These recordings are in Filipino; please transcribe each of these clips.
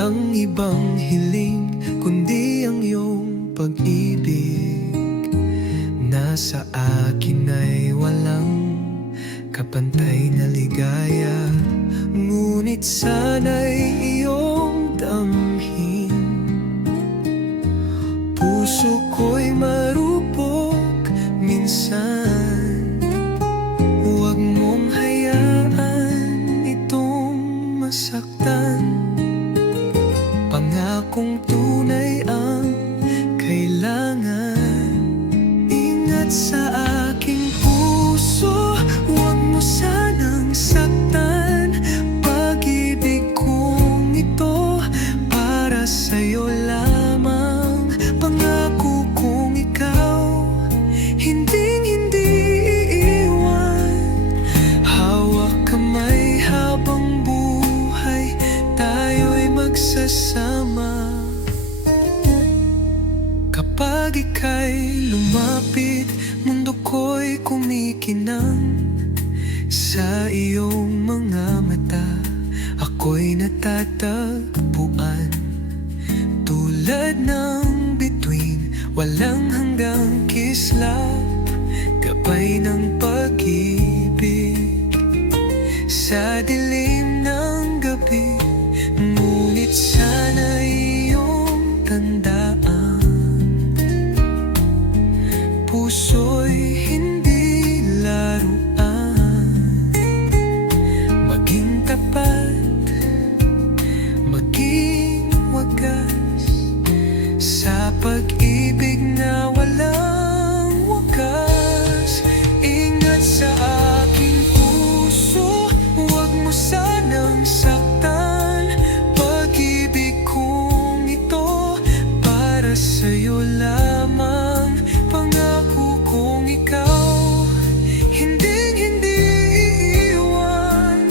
Walang ibang hiling kundi ang iyong pag-ibig. Nasa akin ay walang kapantay na ligaya, ngunit sana'y iyong damhin. Puso ko'y marupok minsan, huwag mong hayaan itong masaktan. Pangakong tunay ang kailangan. Ingat sa aking puso, huwag mo sanang saktan. Pag-ibig kong ito para sa'yo lamang. Pangako kong ikaw hinding-hindi iiwan. Hawak kamay habang buhay tayo'y magsasama. Kapag ika'y lumapit, mundo ko'y kumikinang. Sa iyong mga mata, ako'y natatagpuan. Tulad ng bituin, walang hanggang kislap, gabay ng pag-ibig. Sa dilim ng gabi, ngunit sana iyong tandaan, puso'y hindi laruan. Maging tapat, maging wagas, sa pag-ibig na walang wakas. Ingat sa aking puso, huwag mo sanang saktan. Pag-ibig kong ito para sa'yo lamang. Pangako kong ikaw hinding-hindi iiwan.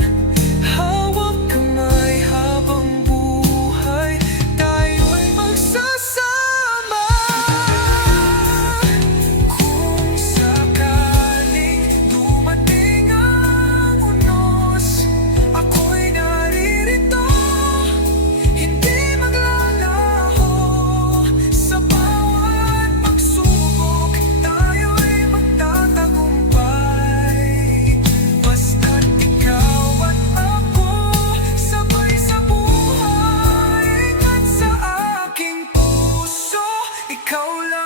Hawak kamay habang buhay tayo'y magsasama. Kung sakaling dumating ang unos, ako'y naririto, hindi maglalaho. Sa bawat pagsubok, tayo'y magtatagumpay. Basta't ikaw at ako, sabay sa buhay. Ingat sa aking puso, ikaw lang